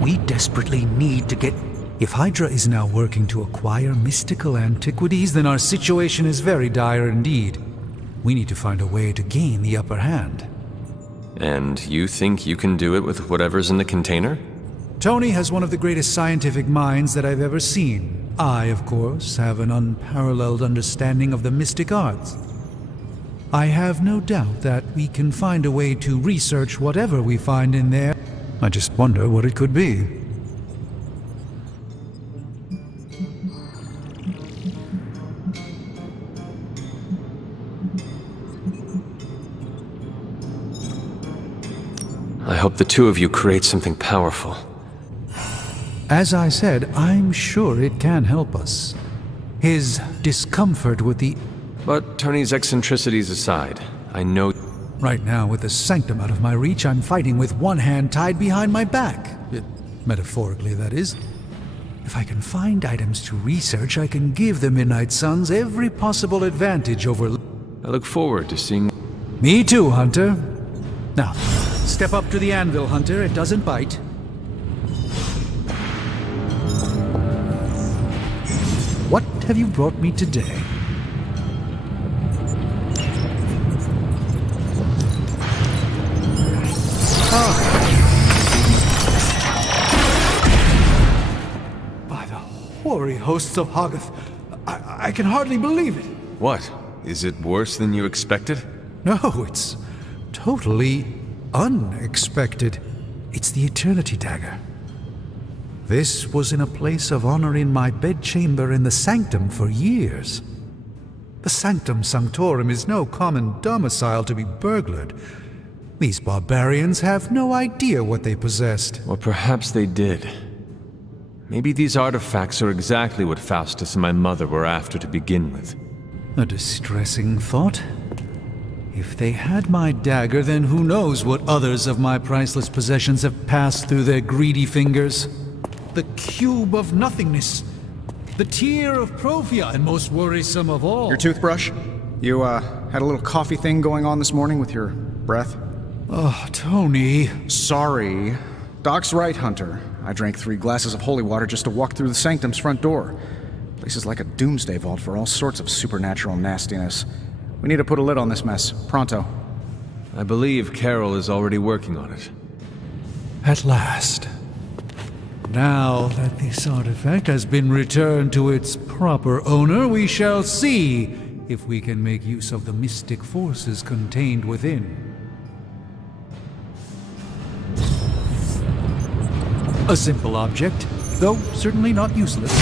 We desperately need to get... If Hydra is now working to acquire mystical antiquities, then our situation is very dire indeed. We need to find a way to gain the upper hand. And you think you can do it with whatever's in the container? Tony has one of the greatest scientific minds that I've ever seen. I, of course, have an unparalleled understanding of the mystic arts. I have no doubt that we can find a way to research whatever we find in there. I just wonder what it could be. I hope the two of you create something powerful. As I said, I'm sure it can help us. His discomfort with the... But Tony's eccentricities aside, I know... Right now, with the sanctum out of my reach, I'm fighting with one hand tied behind my back. Metaphorically, that is. If I can find items to research, I can give the Midnight Suns every possible advantage over... I look forward to seeing... Me too, Hunter. Now, step up to the anvil, Hunter. It doesn't bite. What have you brought me today? By the hoary hosts of Hoggoth, I can hardly believe it. What? Is it worse than you expected? No, it's totally unexpected. It's the Eternity Dagger. This was in a place of honor in my bedchamber in the Sanctum for years. The Sanctum Sanctorum is no common domicile to be burglared. These barbarians have no idea what they possessed. Or perhaps they did. Maybe these artifacts are exactly what Faustus and my mother were after to begin with. A distressing thought. If they had my dagger, then who knows what others of my priceless possessions have passed through their greedy fingers. The cube of nothingness. The tear of Profia, and most worrisome of all... Your toothbrush? You, had a little coffee thing going on this morning with your breath? Oh, Tony. Sorry. Doc's right, Hunter. I drank 3 glasses of holy water just to walk through the Sanctum's front door. Place is like a doomsday vault for all sorts of supernatural nastiness. We need to put a lid on this mess. Pronto. I believe Carol is already working on it. At last. Now that this artifact has been returned to its proper owner, we shall see if we can make use of the mystic forces contained within. A simple object, though certainly not useless.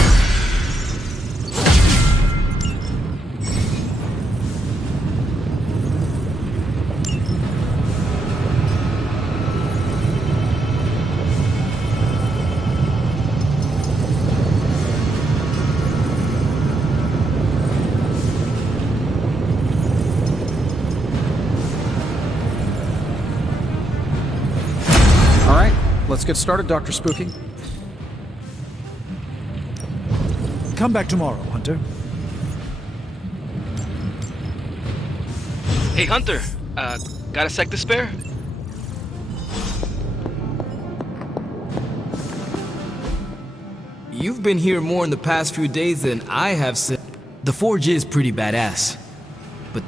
Let's get started, Dr. Spooky. Come back tomorrow, Hunter. Hey, Hunter. Got a sec to spare? You've been here more in the past few days than I have since... The Forge is pretty badass. But,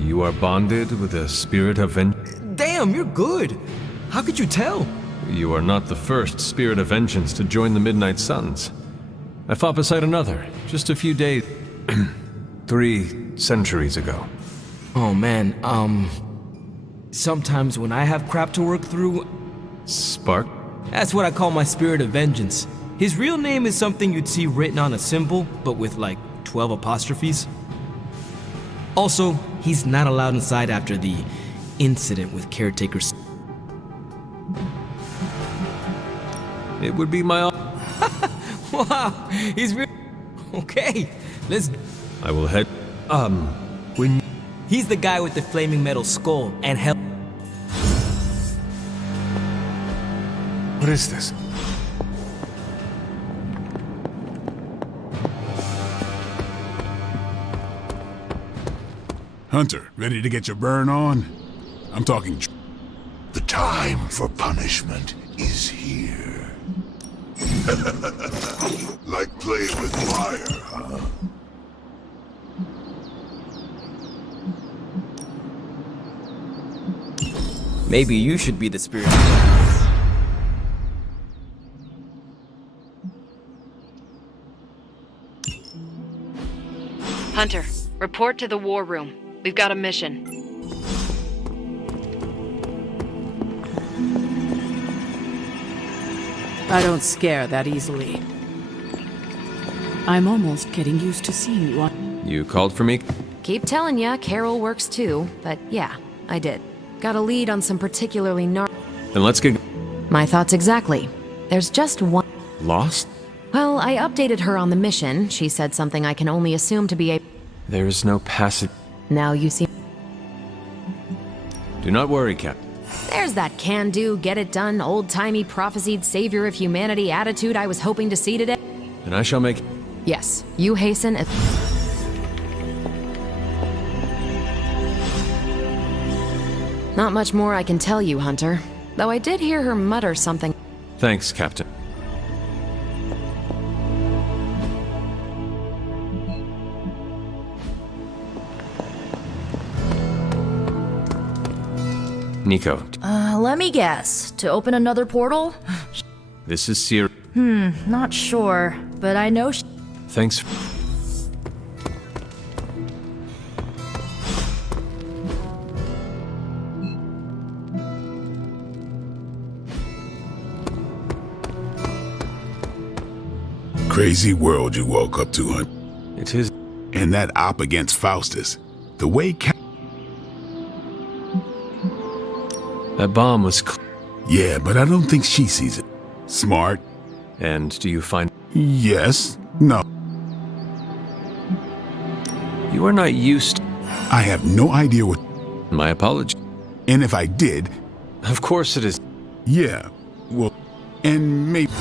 You are bonded with a spirit of vengeance. Damn, you're good! How could you tell? You are not the first spirit of vengeance to join the Midnight Suns. I fought beside another, just a few days... 3 centuries ago. Oh man, sometimes when I have crap to work through... Spark? That's what I call my spirit of vengeance. His real name is something you'd see written on a symbol, but with like 12 apostrophes. Also, he's not allowed inside after the incident with caretakers. It would be my... Wow, he's real... Okay, let's... I will head... when... He's the guy with the flaming metal skull and hell... What is this? Hunter, ready to get your burn on? I'm talking. The time for punishment is here. Like playing with fire, huh? Maybe you should be the spirit. Hunter, report to the war room. We've got a mission. I don't scare that easily. I'm almost getting used to seeing you on. You called for me? Keep telling ya, Carol works too, but yeah, I did. Got a lead on some particularly Then let's get... My thoughts exactly. There's just one. Lost? Well, I updated her on the mission. She said something I can only assume to be a... There's no passage... Now you see... Do not worry, Captain. There's that can-do, get-it-done, old-timey prophesied savior of humanity attitude I was hoping to see today. And I shall make... Yes, you hasten... Not much more I can tell you, Hunter. Though I did hear her mutter something. Thanks, Captain. Nico, Let me guess. To open another portal? this is Sierra. Not sure, but I know Thanks. Crazy world you woke up to, Hunt. It is... And that op against Faustus. The way That bomb was... Yeah, but I don't think she sees it. Smart. And do you find... Yes. No. You are not used... I have no idea what... My apology. And if I did... Of course it is. Yeah. Well... And maybe...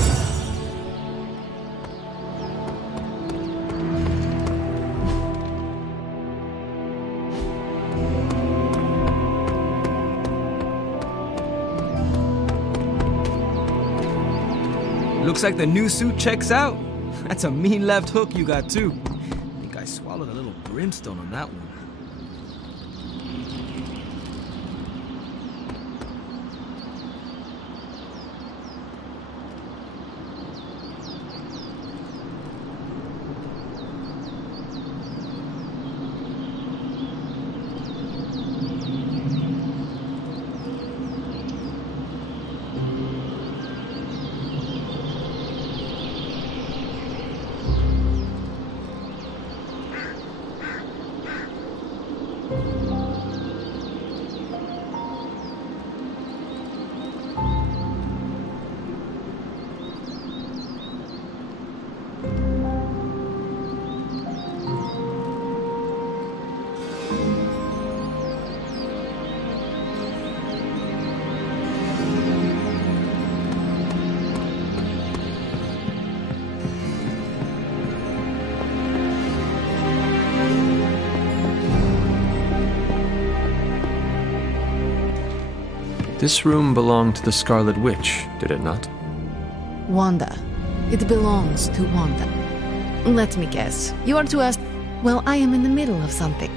Looks like the new suit checks out. That's a mean left hook you got too. I think I swallowed a little brimstone on that one. This room belonged to the Scarlet Witch, did it not? Wanda. It belongs to Wanda. Let me guess. You are to ask... Well, I am in the middle of something.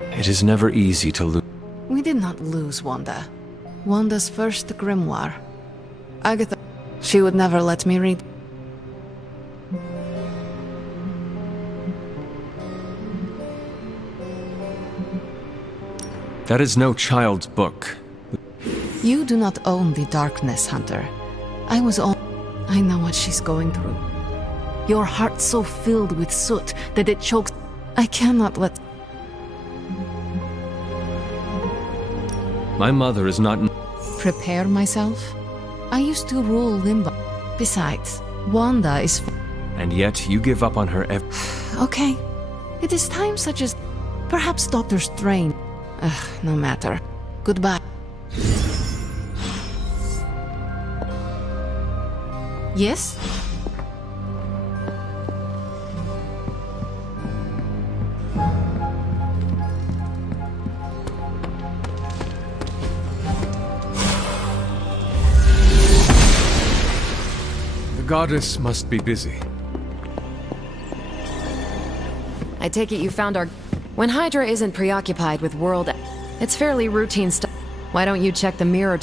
It is never easy to lose. We did not lose Wanda. Wanda's first grimoire. Agatha... She would never let me read... That is no child's book. You do not own the darkness, Hunter. I was all... I know what she's going through. Your heart so filled with soot that it chokes... I cannot let... My mother is not... Prepare myself? I used to rule Limbo. Besides, Wanda is... And yet you give up on her Okay. It is times such as... Perhaps Doctor Strange... no matter. Goodbye. Yes? goddess must be busy. I take it you found our... When Hydra isn't preoccupied with world... It's fairly routine stuff. Why don't you check the mirror?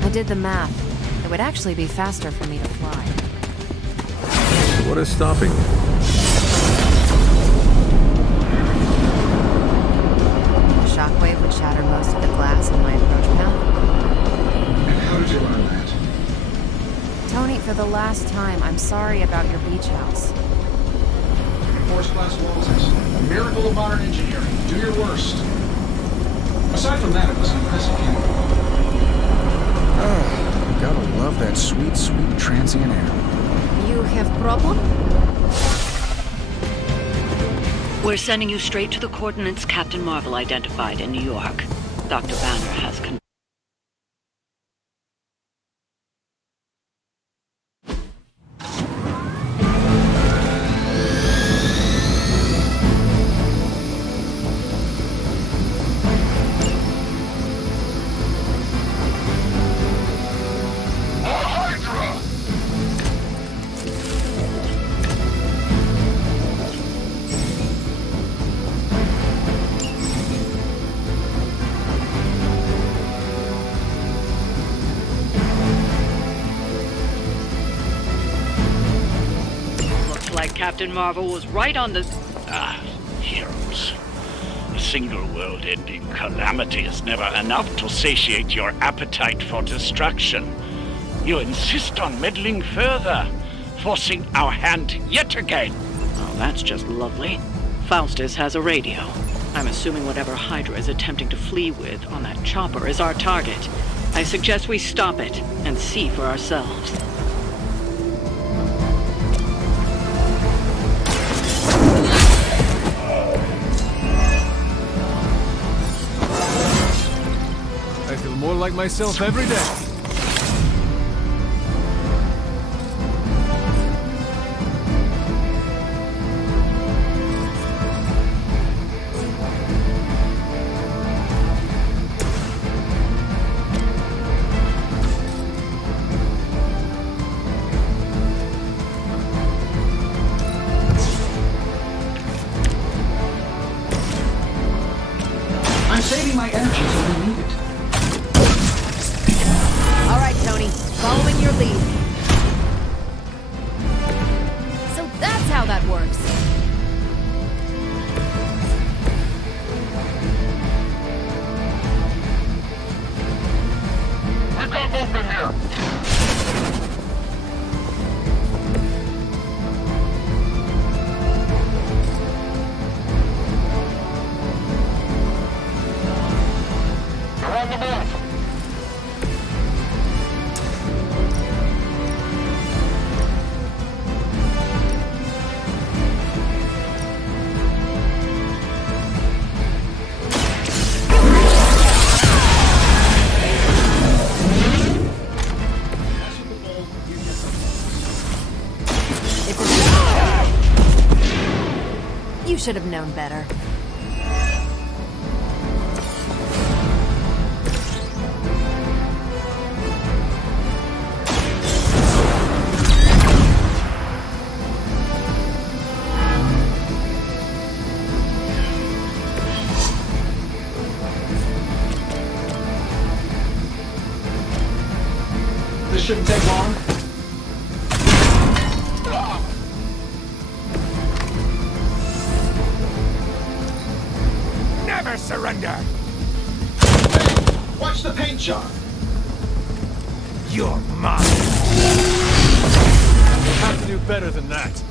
I did the math. It would actually be faster for me to fly. What is stopping you? The shockwave would shatter most of the glass on my approach path. And how did you learn that? Tony, for the last time, I'm sorry about your beach house. Force class walls is a miracle of modern engineering. Do your worst. Aside from that, it was an impressive camera. Gotta love that sweet, sweet transient air. You have problem? We're sending you straight to the coordinates Captain Marvel identified in New York. Dr. Banner has Captain Marvel was right on the... Heroes. A single world-ending calamity is never enough to satiate your appetite for destruction. You insist on meddling further, forcing our hand yet again. Oh, that's just lovely. Faustus has a radio. I'm assuming whatever Hydra is attempting to flee with on that chopper is our target. I suggest we stop it and see for ourselves. I feel more like myself every day. I'm saving my energy till we need it. All right, Tony. Following your lead. So that's how that works. We got movement here. You're on the move. You should have known better. this shouldn't take long. Never surrender! Hey, watch the paint job. You're mine! You have to do better than that.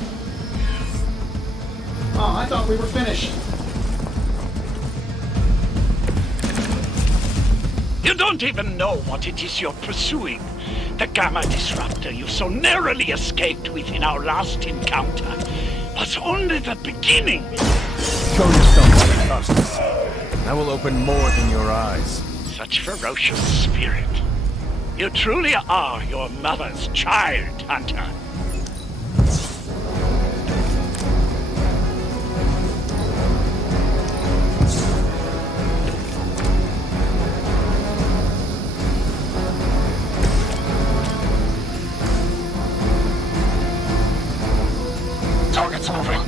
Oh, I thought we were finished. You don't even know what it is you're pursuing. The Gamma Disruptor you so narrowly escaped with in our last encounter was only the beginning. Show yourself what it costs us. I will open more than your eyes. Such ferocious spirit. You truly are your mother's child, Hunter. Target's moving.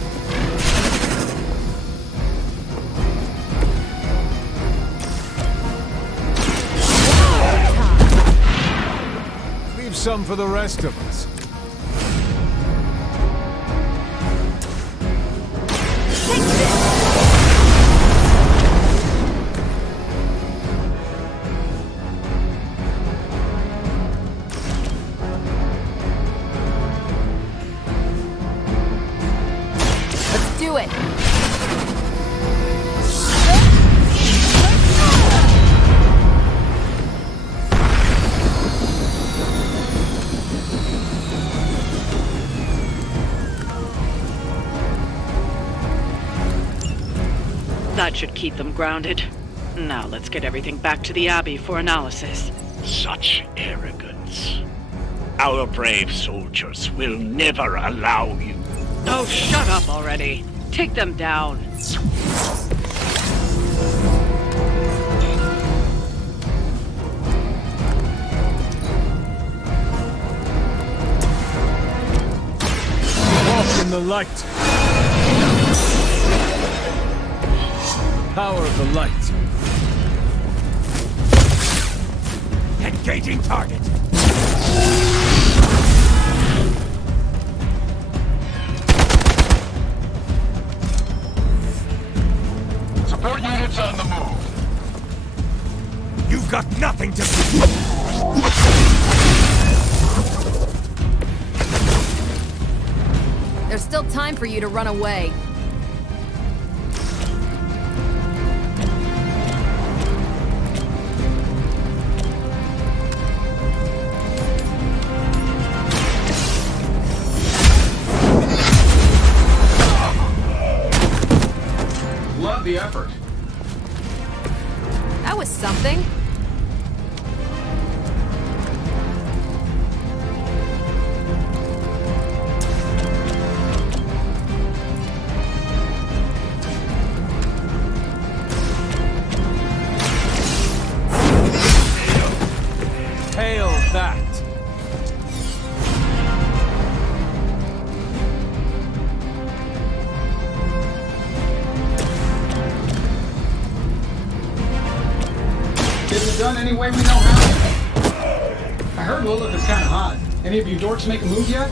Leave some for the rest of us. Let's do it! That should keep them grounded. Now let's get everything back to the Abbey for analysis. Such arrogance. Our brave soldiers will never allow you. Oh, shut up already. Take them down. Walk in the light. Power of the light. Engaging target! Support units on the move. You've got nothing to There's still time for you to run away. Love the effort. That was something. Hail that. Is it done any way we know how? I heard Lilith is kind of hot. Any of you dorks make a move yet?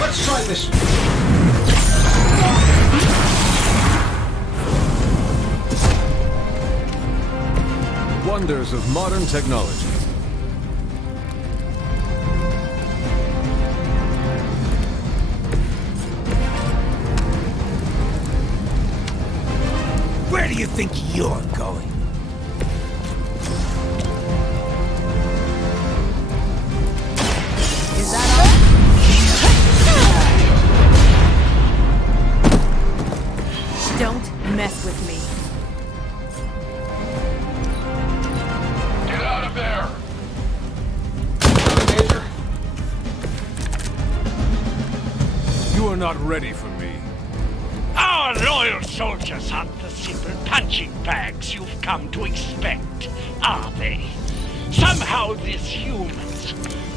Let's try this. Wonders of modern technology. Where do you think you're going? Is that all? Don't mess with me. Get out of there. Major. You are not ready for me. Our loyal soldiers aren't the simple punching bags you've come to expect, are they? Somehow these humans,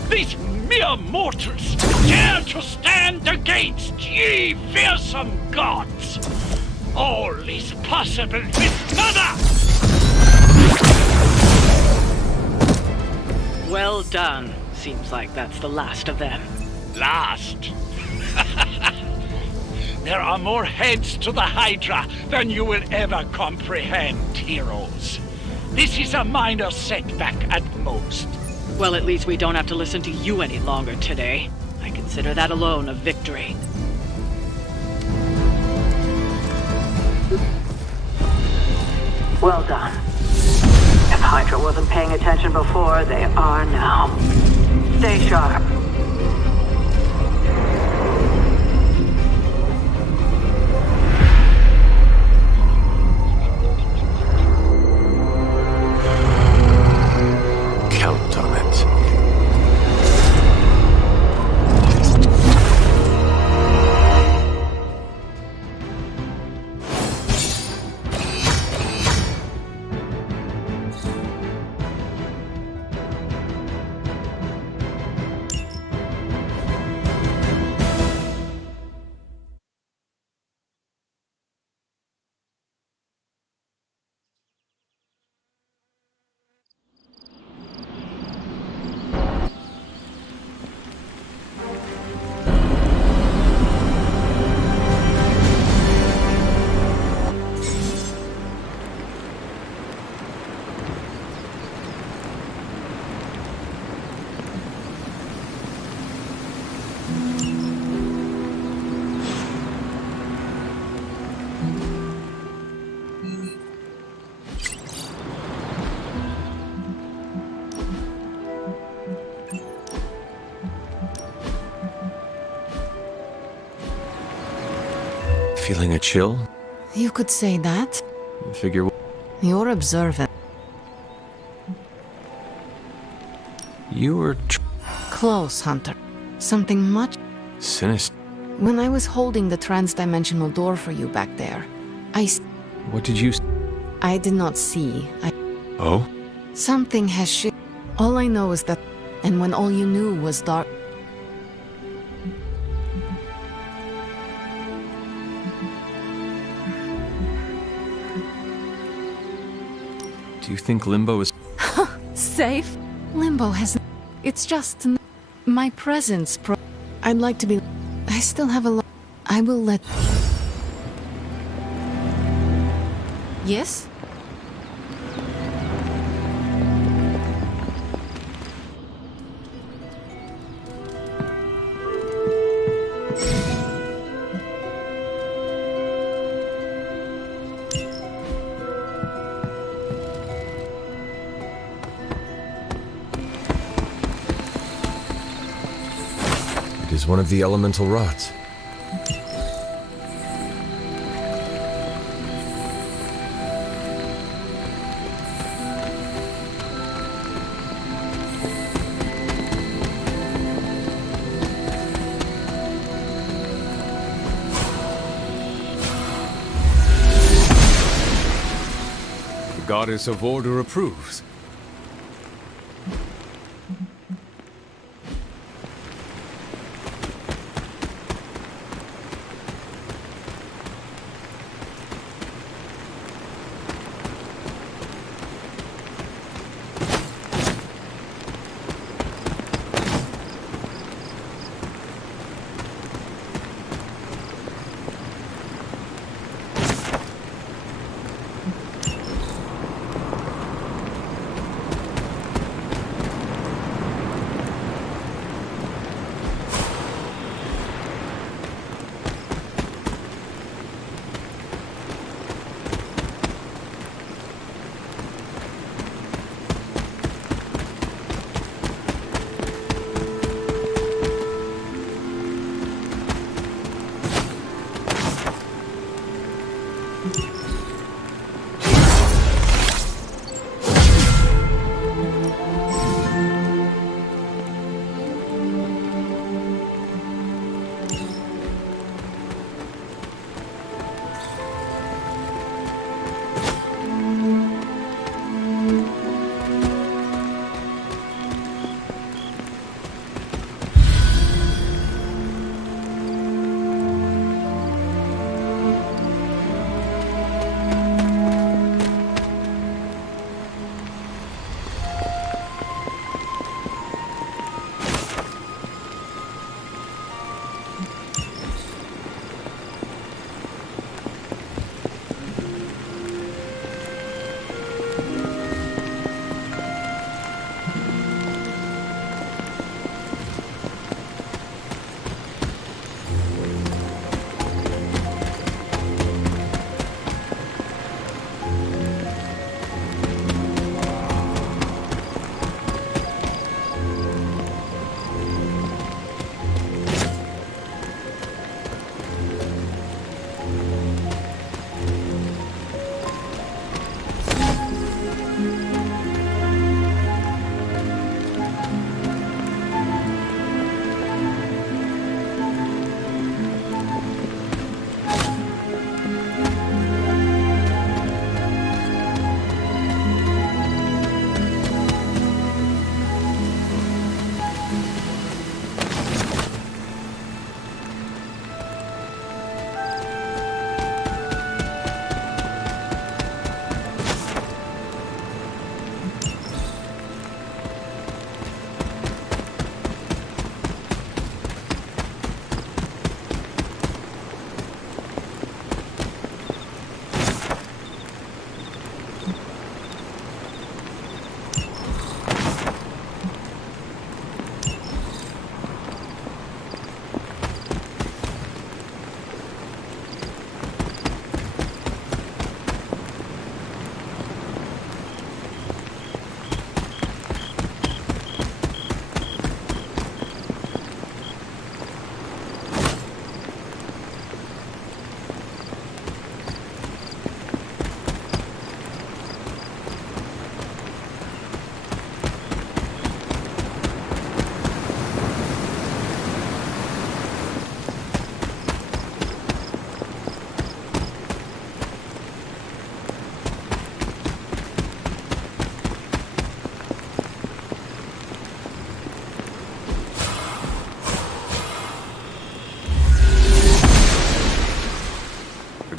these mere mortals, dare to stand against ye fearsome gods. All is possible with Mother! Well done. Seems like that's the last of them. Last? There are more heads to the Hydra than you will ever comprehend, heroes. This is a minor setback at most. Well, at least we don't have to listen to you any longer today. I consider that alone a victory. Well done. If Hydra wasn't paying attention before, they are now. Stay sharp. Count on it. Feeling a chill? You could say that. Figure You're observant. you were Close, Hunter. Something much... sinister. When I was holding the transdimensional door for you back there, What did you? I did not see. Oh? Something has shifted. All I know is that... And when all you knew was dark... Do you think Limbo is... Safe? Limbo has... It's just... My presence, I'd like to be... I still have a lot... I will let... Yes? It is one of the elemental rods. The goddess of order approves.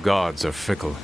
gods are fickle.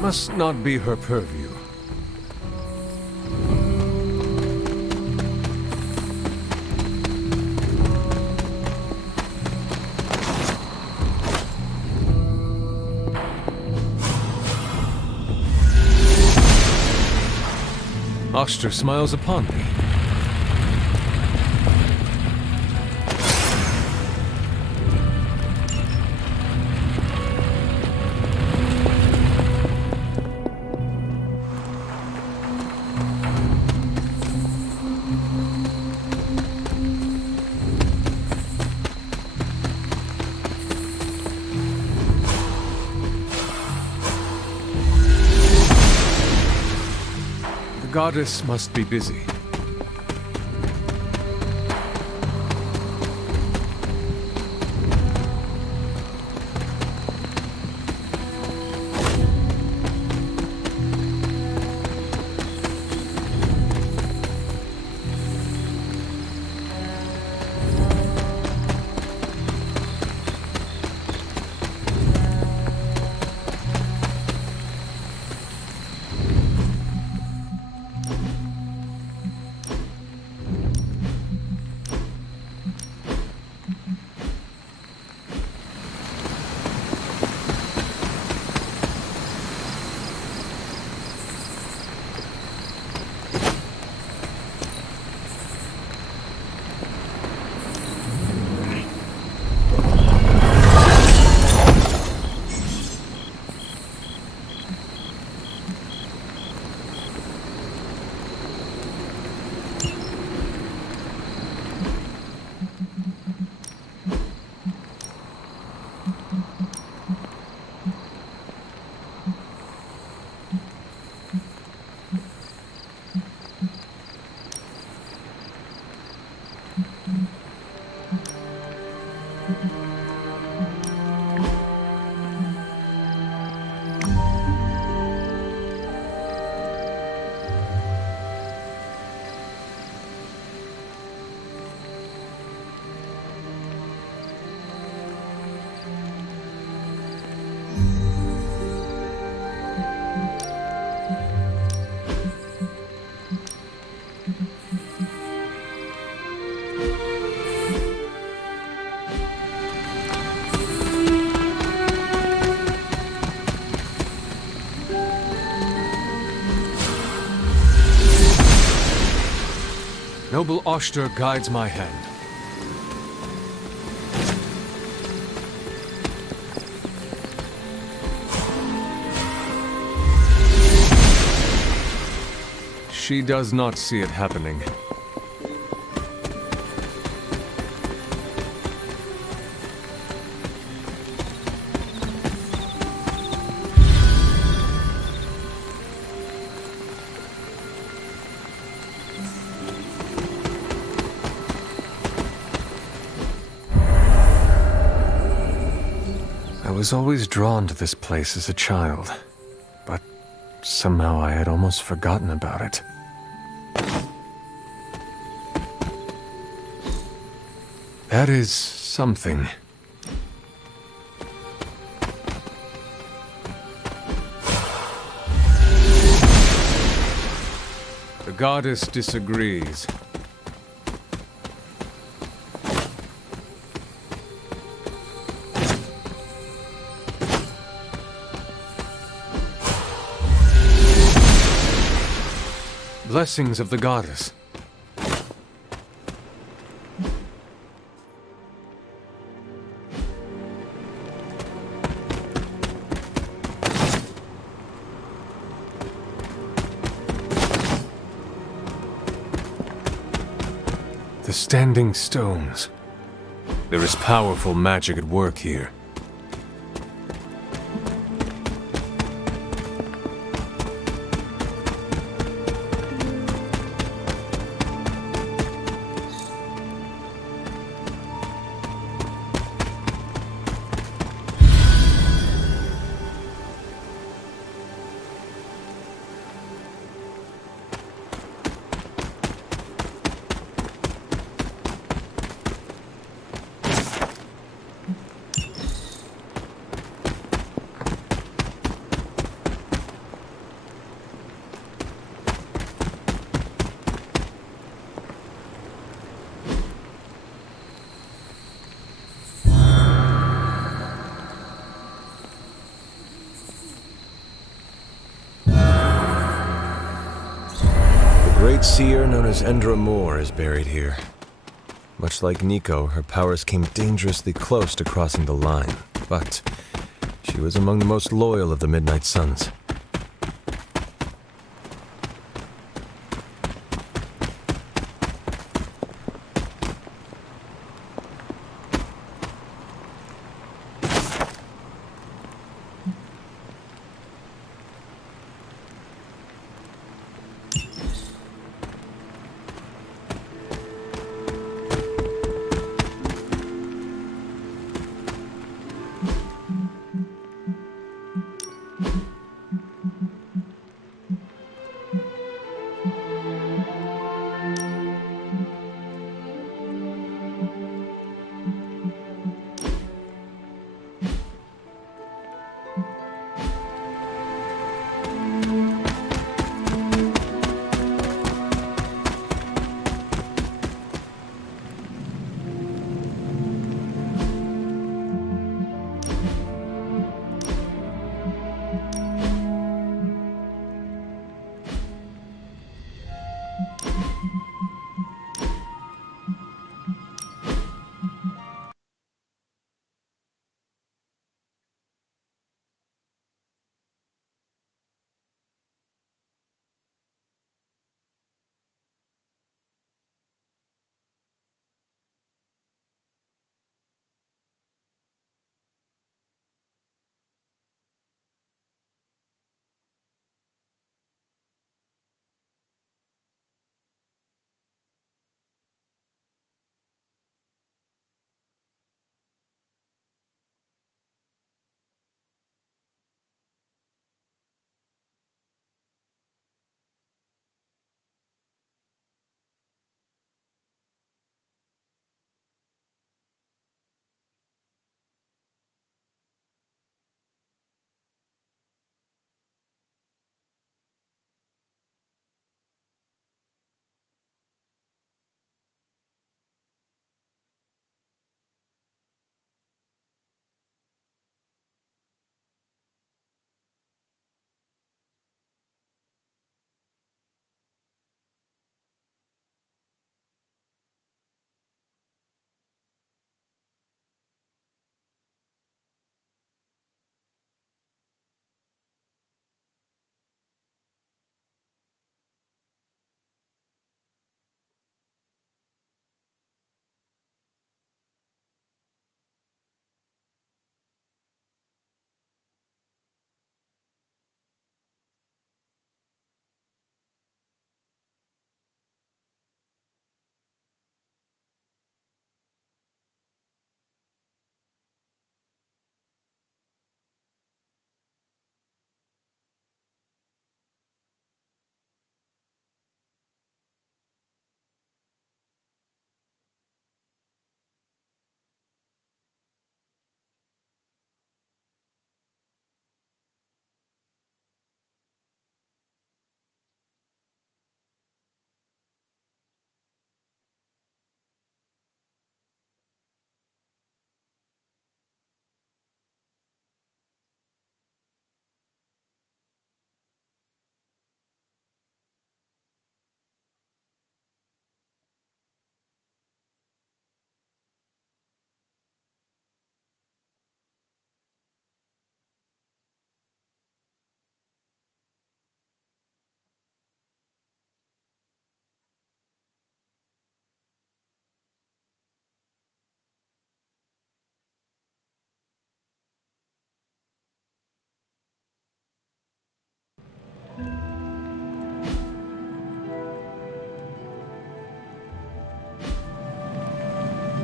Must not be her purview. Oster smiles upon me. The goddess must be busy. Noble Oster guides my hand. She does not see it happening. I was always drawn to this place as a child, but somehow I had almost forgotten about it. That is something. The goddess disagrees. blessings of the goddess. The standing stones. There is powerful magic at work here. The great seer known as Endra Moore is buried here. Much like Nico, her powers came dangerously close to crossing the line, but she was among the most loyal of the Midnight Suns.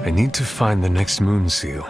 I need to find the next moon seal.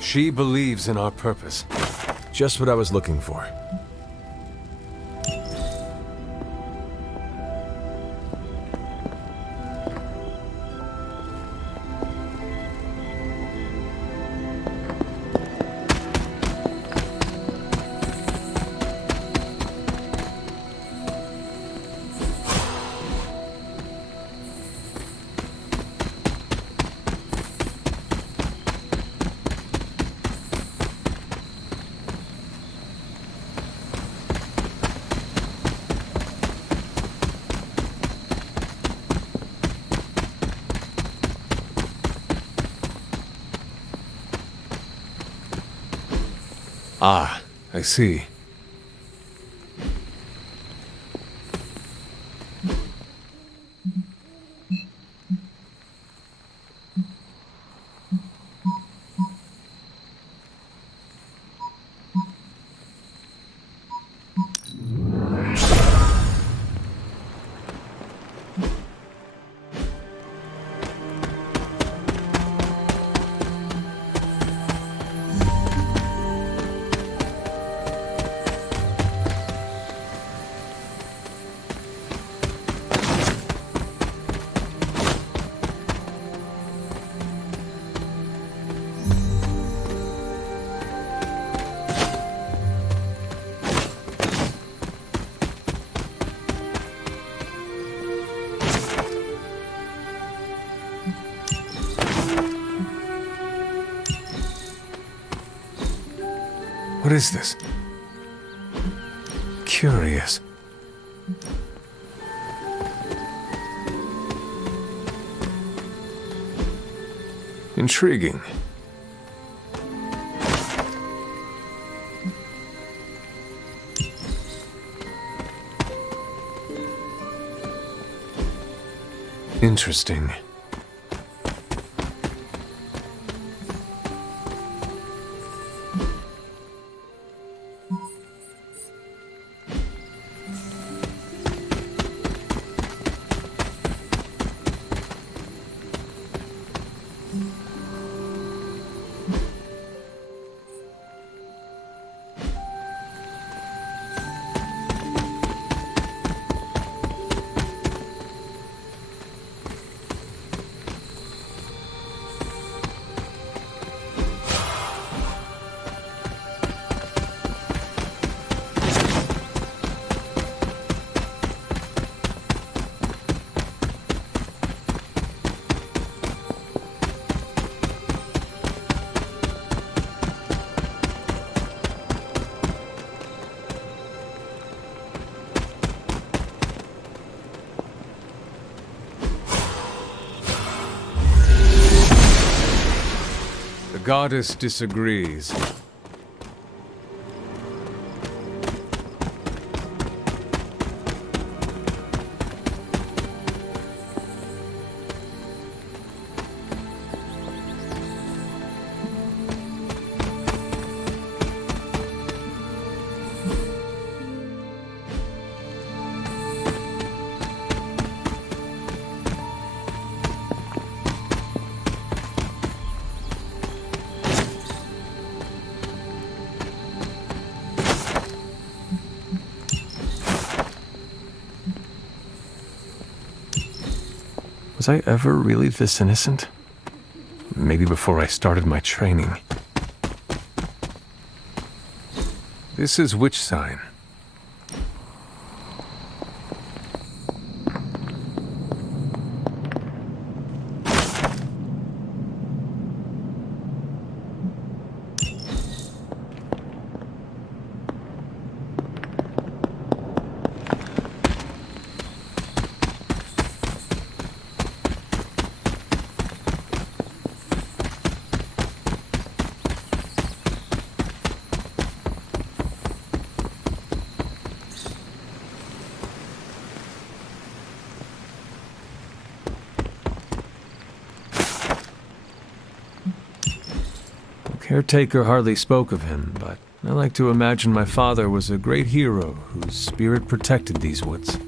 She believes in our purpose. Just what I was looking for. Ah, I see. What is this? Curious. Intriguing. Interesting. The goddess disagrees. Was I ever really this innocent? Maybe before I started my training. This is which sign? Caretaker hardly spoke of him, but I like to imagine my father was a great hero whose spirit protected these woods.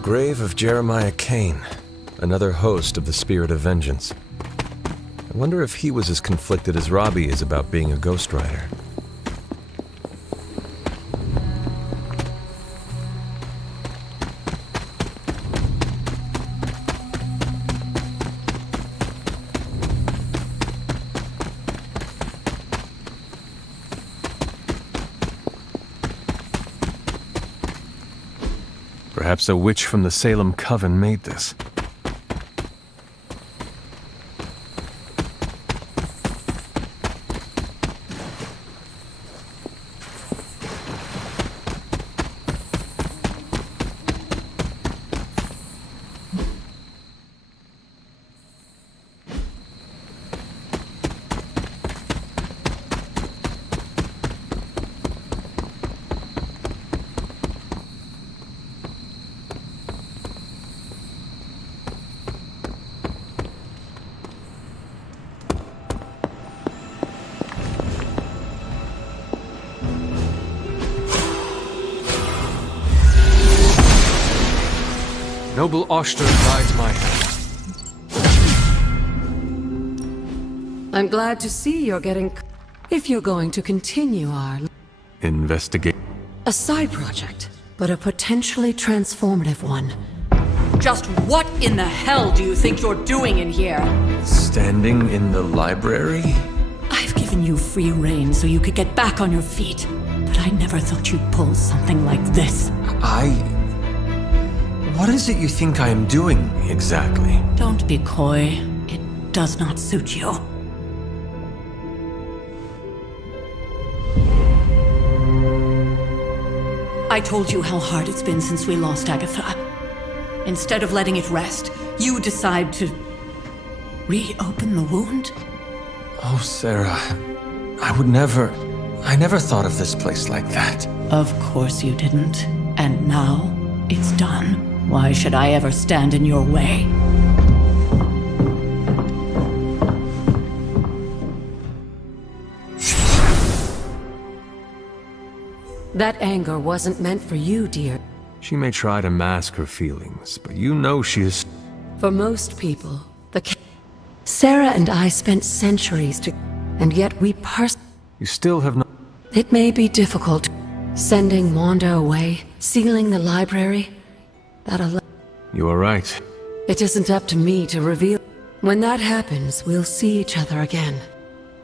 Grave of Jeremiah Kane, another host of the Spirit of Vengeance. I wonder if he was as conflicted as Robbie is about being a Ghost Rider. Perhaps a witch from the Salem Coven made this. Noble Oster guides my hand. I'm glad to see you're getting... If you're going to continue our... Investigate. A side project, but a potentially transformative one. Just what in the hell do you think you're doing in here? Standing in the library? I've given you free rein so you could get back on your feet, but I never thought you'd pull something like this. What is it you think I am doing, exactly? Don't be coy. It does not suit you. I told you how hard it's been since we lost Agatha. Instead of letting it rest, you decide to... reopen the wound? Oh, Sarah. I never thought of this place like that. Of course you didn't. And now, it's done. Why should I ever stand in your way? That anger wasn't meant for you, dear. She may try to mask her feelings, but you know she is... For most people, Sarah and I spent centuries and yet we You still have not... It may be difficult. Sending Wanda away, sealing the library. You are right. It isn't up to me to reveal. When that happens, we'll see each other again.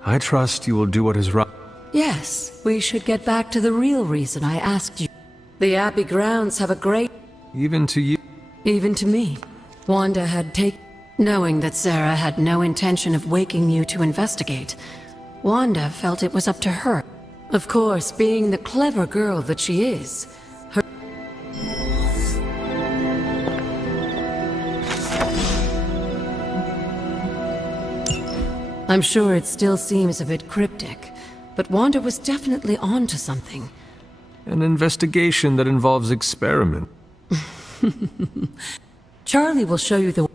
I trust you will do what is right. Yes, we should get back to the real reason I asked you. The Abbey grounds have a great... Even to you. Even to me. Wanda had knowing that Sarah had no intention of waking you to investigate. Wanda felt it was up to her. Of course, being the clever girl that she is, I'm sure it still seems a bit cryptic, but Wanda was definitely onto something. An investigation that involves experiment. Charlie will show you the...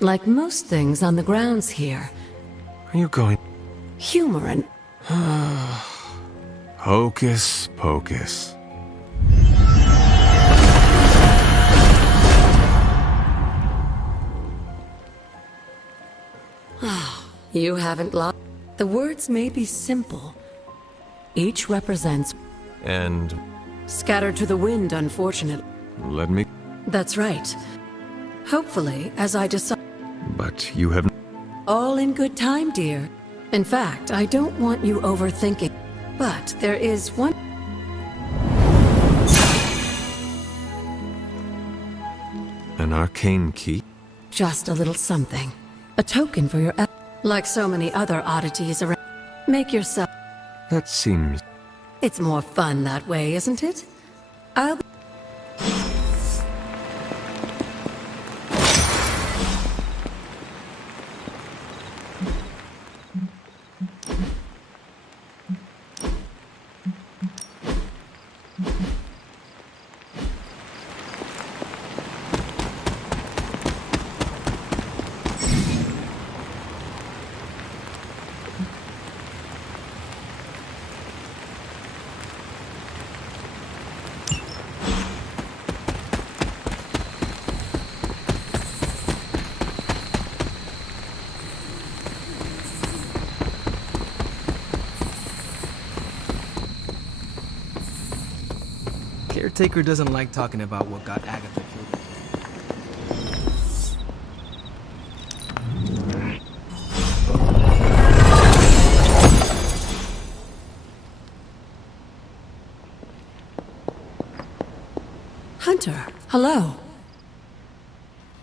Like most things on the grounds here. Are you going... Humor and... Hocus pocus. You haven't lost... The words may be simple. Each represents... And... Scattered to the wind, unfortunately. Let me... That's right. Hopefully, as I decide... But you have... All in good time, dear. In fact, I don't want you overthinking. But there is one... An arcane key? Just a little something. A token for your... Like so many other oddities around... Make yourself... That seems... It's more fun that way, isn't it? I'll... Caretaker doesn't like talking about what got Agatha killed. Hunter, hello.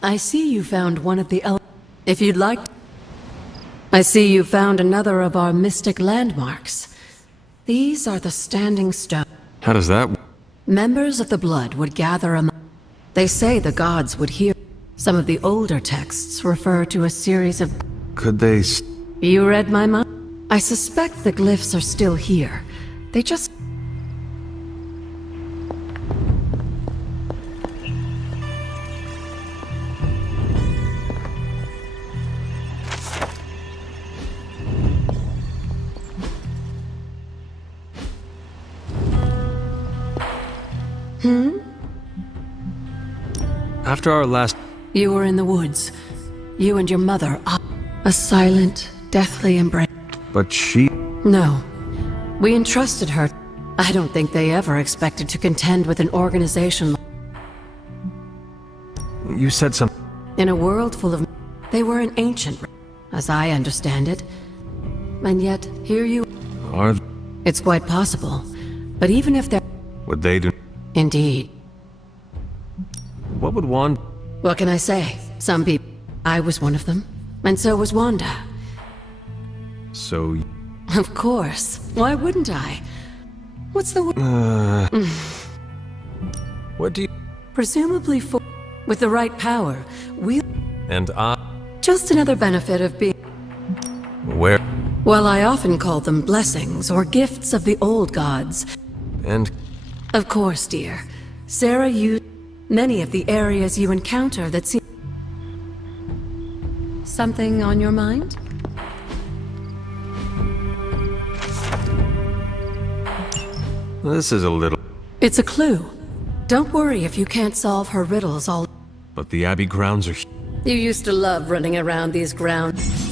I see you found one of the If you'd like... I see you found another of our mystic landmarks. These are the standing stones. How does that... Members of the Blood would gather among... They say the gods would hear. Some of the older texts refer to a series of... Could they... You read my mind? I suspect the glyphs are still here. They just... After our last... You were in the woods. You and your mother. A silent, deathly embrace. But she... No. We entrusted her. I don't think they ever expected to contend with an organization. You said something... In a world full of... They were an ancient, as I understand it. And yet, here you... Are... It's quite possible. But even if they're... Would they do... Indeed. What would Wanda... What can I say? Some people... I was one of them. And so was Wanda. So... Of course. Why wouldn't I? What's the... What do you... Presumably for... With the right power, we'll... And I... Just another benefit of being... Where... Well, I often call them blessings or gifts of the old gods. And... Of course, dear. Sarah used many of the areas you encounter that seem... Something on your mind? This is a little... It's a clue. Don't worry if you can't solve her riddles all... But the Abbey grounds are... You used to love running around these grounds.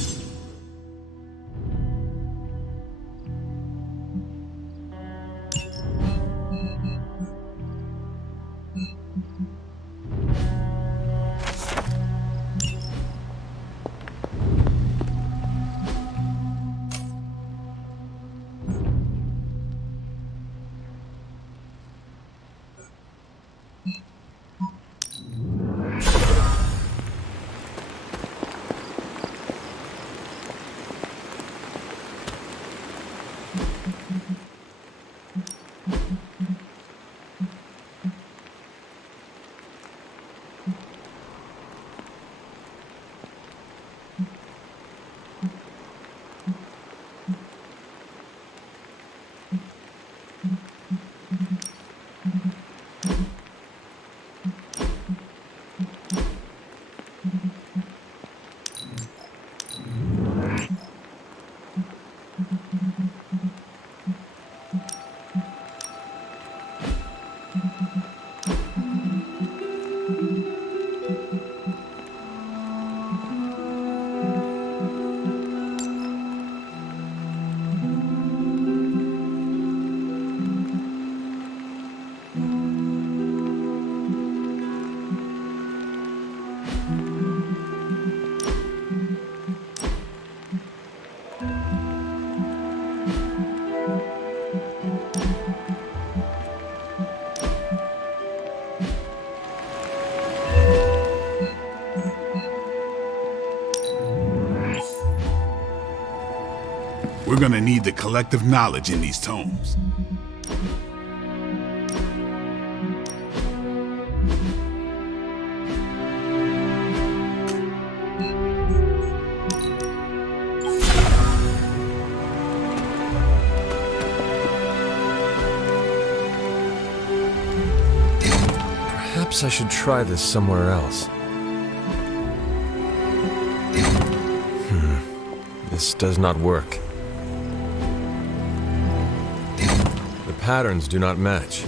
We're gonna need the collective knowledge in these tomes. Perhaps I should try this somewhere else. This does not work. The patterns do not match.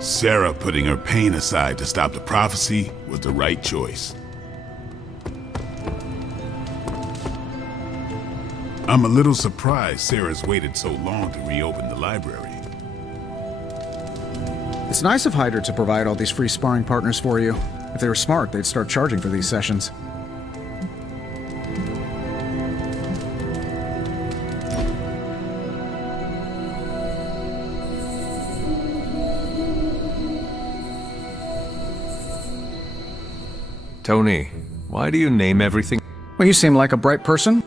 Sarah putting her pain aside to stop the prophecy was the right choice. I'm a little surprised Sarah's waited so long to reopen the library. It's nice of Hydra to provide all these free sparring partners for you. If they were smart, they'd start charging for these sessions. Tony, why do you name everything? Well, you seem like a bright person.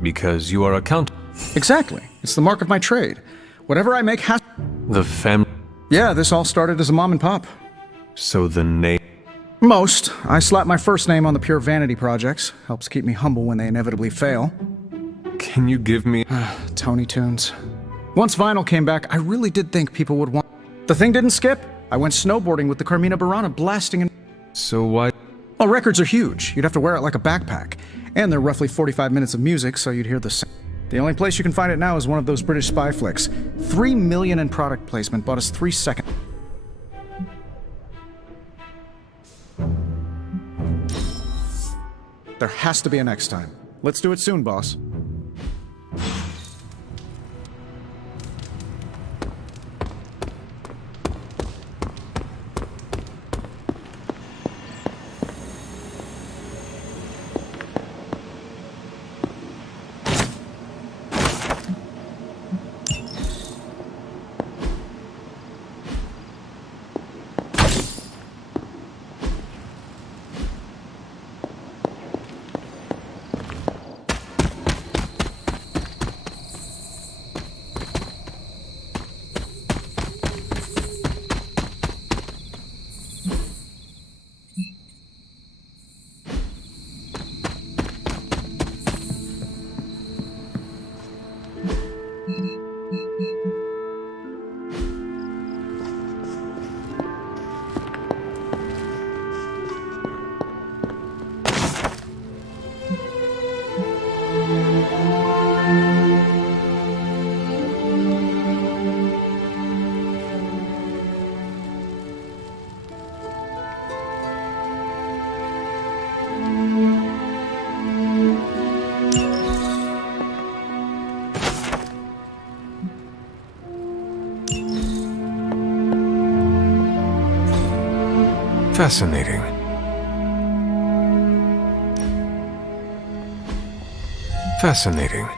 Because you are accountant. Exactly. It's the mark of my trade. Whatever I make has... The fam... Yeah, this all started as a mom and pop. So the name... Most. I slap my first name on the pure vanity projects. Helps keep me humble when they inevitably fail. Can you give me... Tony Tunes. Once vinyl came back, I really did think people would want... The thing didn't skip. I went snowboarding with the Carmina Burana blasting and... So why... Well, records are huge. You'd have to wear it like a backpack. And they're roughly 45 minutes of music, so you'd hear the sound. The only place you can find it now is one of those British spy flicks. $3 million in product placement bought us 3 seconds. There has to be a next time. Let's do it soon, boss. Fascinating. Fascinating.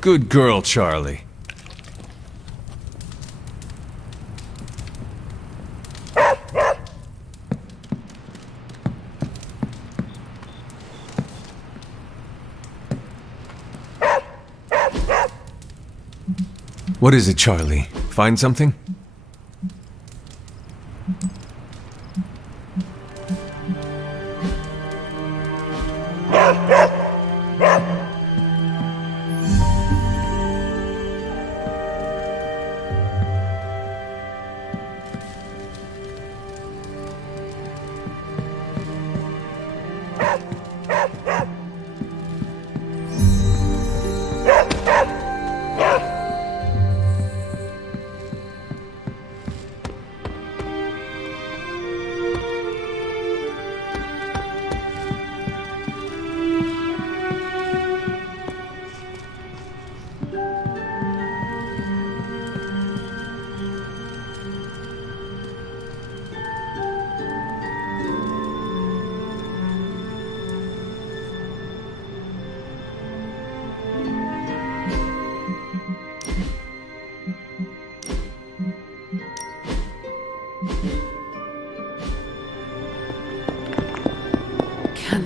Good girl, Charlie. What is it, Charlie? Find something?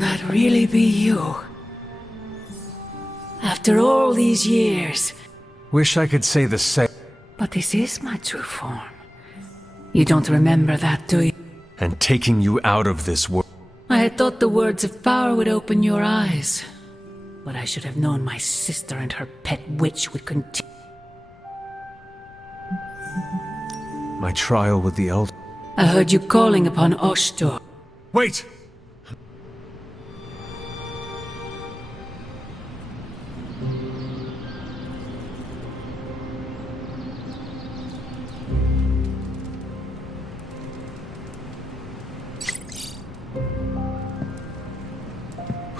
that really be you? After all these years. Wish I could say the same. But this is my true form. You don't remember that, do you? And taking you out of this world. I had thought the words of power would open your eyes. But I should have known my sister and her pet witch would continue. My trial with the Elder. I heard you calling upon Oshtor. Wait!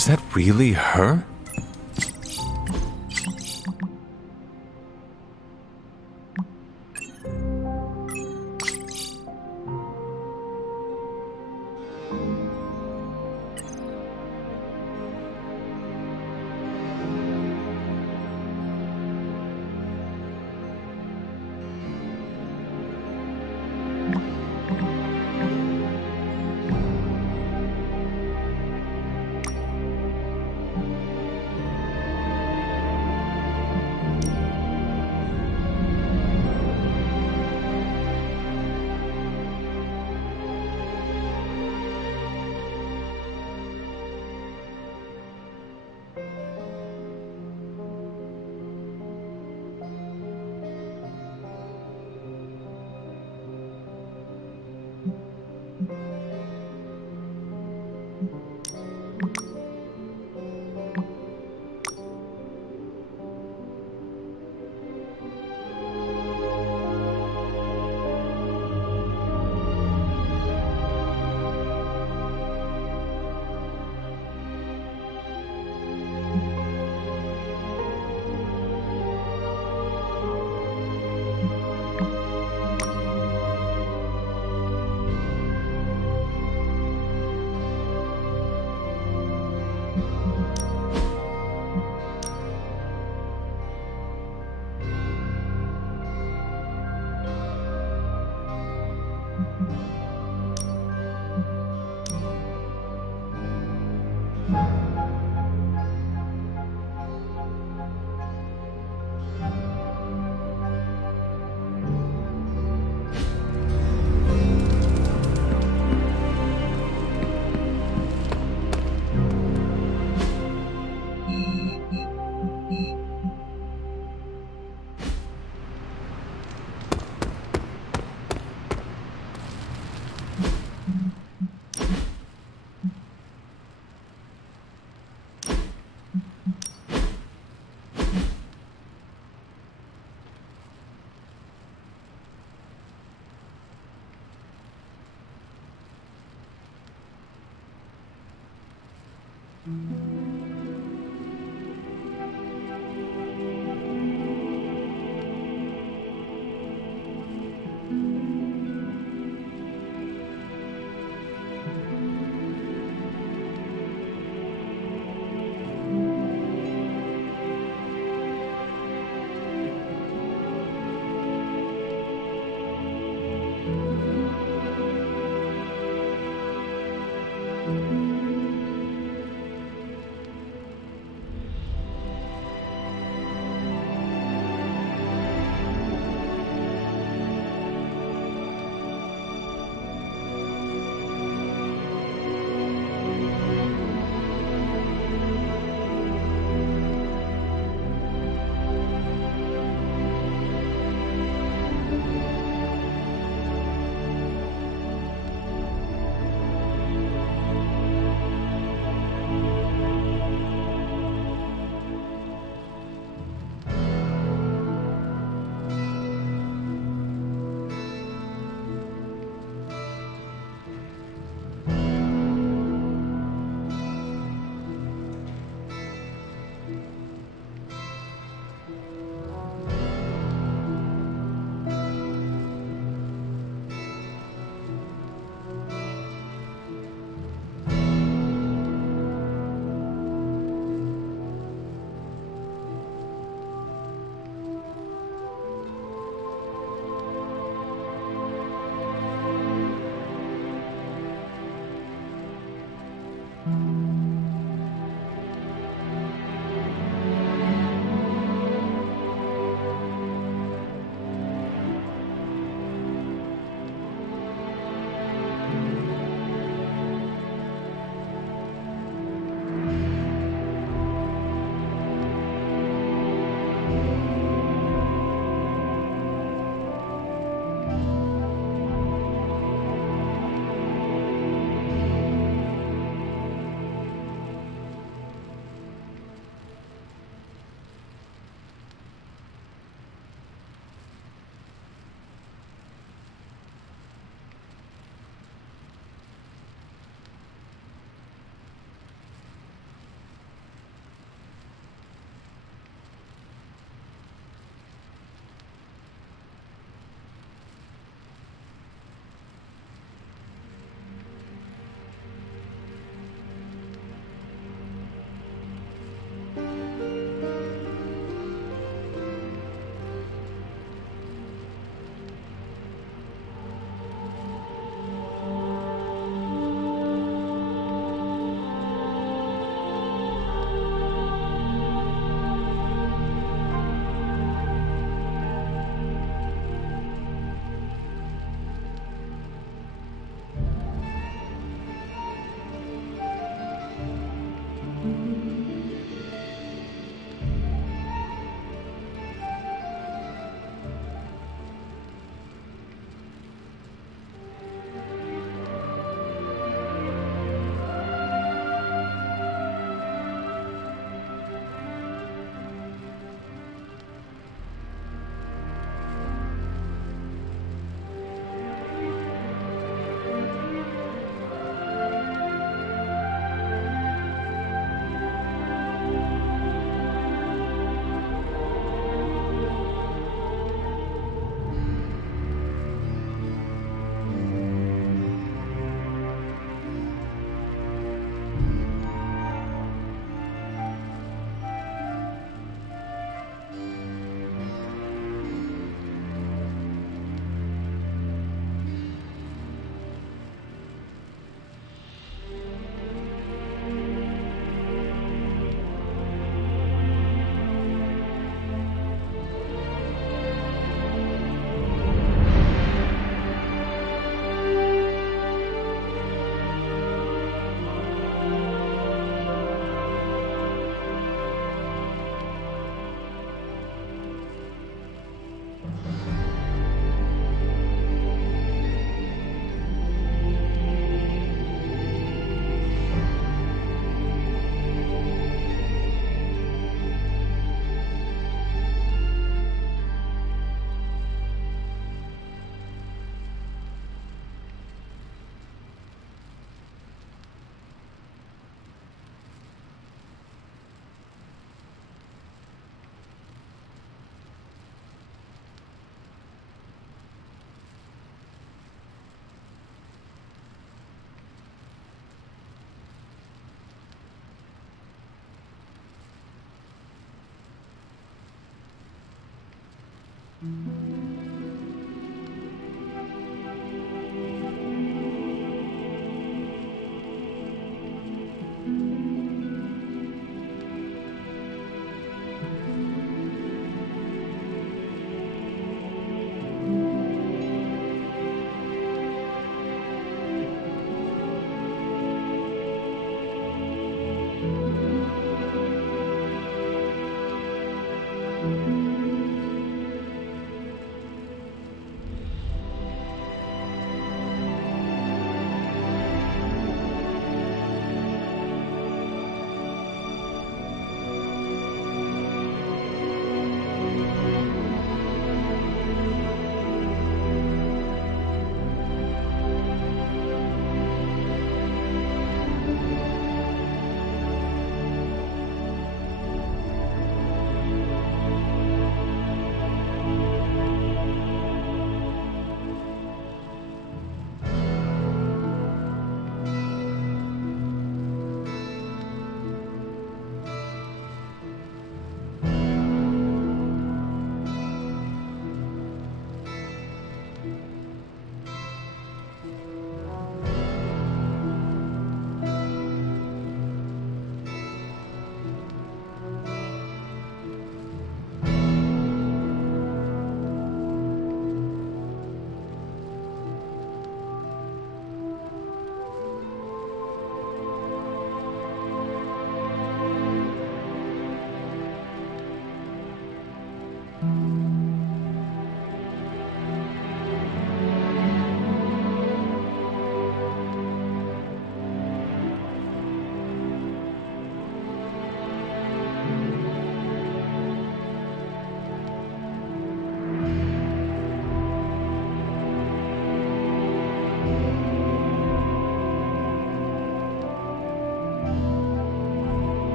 Was that really her?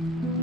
you.